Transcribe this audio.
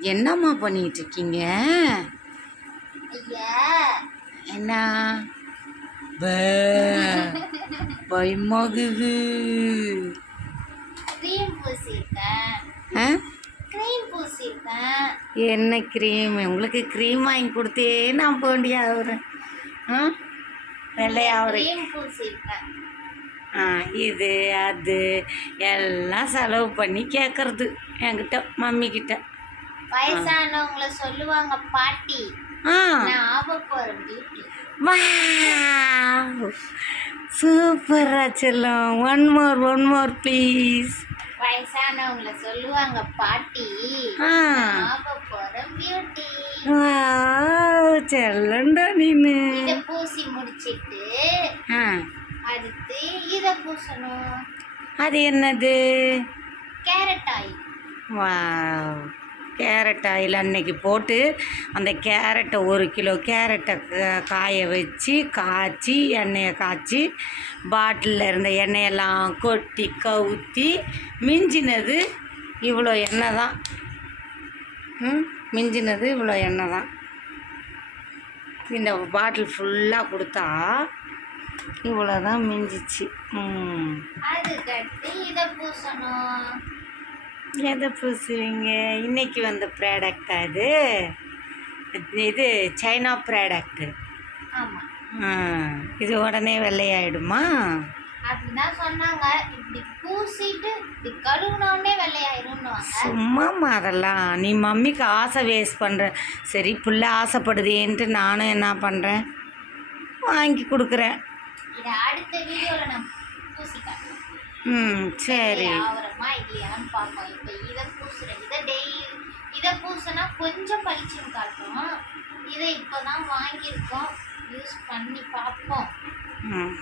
என்னம்மா பண்ணிட்டு இருக்கீங்க ஐயா. என்ன? பே, பயமாகுது என்ன க்ரீம் உங்களுக்கு க்ரீம் வாங்கி கொடுத்தே நான் போண்டிய ஆகுறேன் ஆ? பூசிருக்கேன் ஆ இது அது எல்லாம் செலவு பண்ணி கேட்குறது என்கிட்ட மம்மி கிட்ட வயசானவங்கள சொல்லுவாங்க பாட்டி சூப்பர் செல்லம். One more one more please வயசானவங்கள சொல்லுவாங்க பாட்டி செல்லண்டா நீனு. இத பூசி முடிச்சிட்டு அடுத்து இத பூசணும். அது என்னது? Carrot oil wow. Carrot oil அன்னைக்கு போட்டு அந்த கேரட்டை ஒரு கிலோ கேரட்டை காய வச்சு காய்ச்சி எண்ணெயை காய்ச்சி பாட்டிலில் இருந்த எண்ணெயெல்லாம் கொட்டி கவுத்தி மிஞ்சினது இவ்வளோ எண்ணெய் தான். மிஞ்சினது இவ்வளோ எண்ணெய் தான். இந்த பாட்டில் ஃபுல்லாக கொடுத்தா இவ்வளோ தான் மிஞ்சிச்சு. ம். கட்டி இதை பூசணும். எதை பூசுவீங்க? இன்னைக்கு வந்த ப்ராடக்டா இது? இது சைனா ப்ராடக்ட்டு இது உடனே வெள்ளையாயிடுமா? அப்படிதான் சொன்னாங்க. இப்படி பூசிட்டு இப்படி கழுவுனோடனே வெள்ளையாயிரும்னுவாங்க. சும்மாம்மா அதெல்லாம் நீ மம்மிக்கு ஆசை வேஸ்ட் பண்ணுற சரி புள்ள ஆசைப்படுதேன்ட்டு நானும் என்ன பண்ணுறேன் வாங்கி கொடுக்குறேன். இதை அடுத்த வீடியோல நான் பூசி காட்டுறேன் ம் சரி. ஆவரமா இல்லையான்னு பார்ப்போம். இப்போ இதை பூசுறேன். இதை டெய்லி இதை பூசினா கொஞ்சம் பளிச்சுன்னு காட்டும். இதை இப்போதான் வாங்கியிருக்கோம். யூஸ் பண்ணி பார்ப்போம். ம்.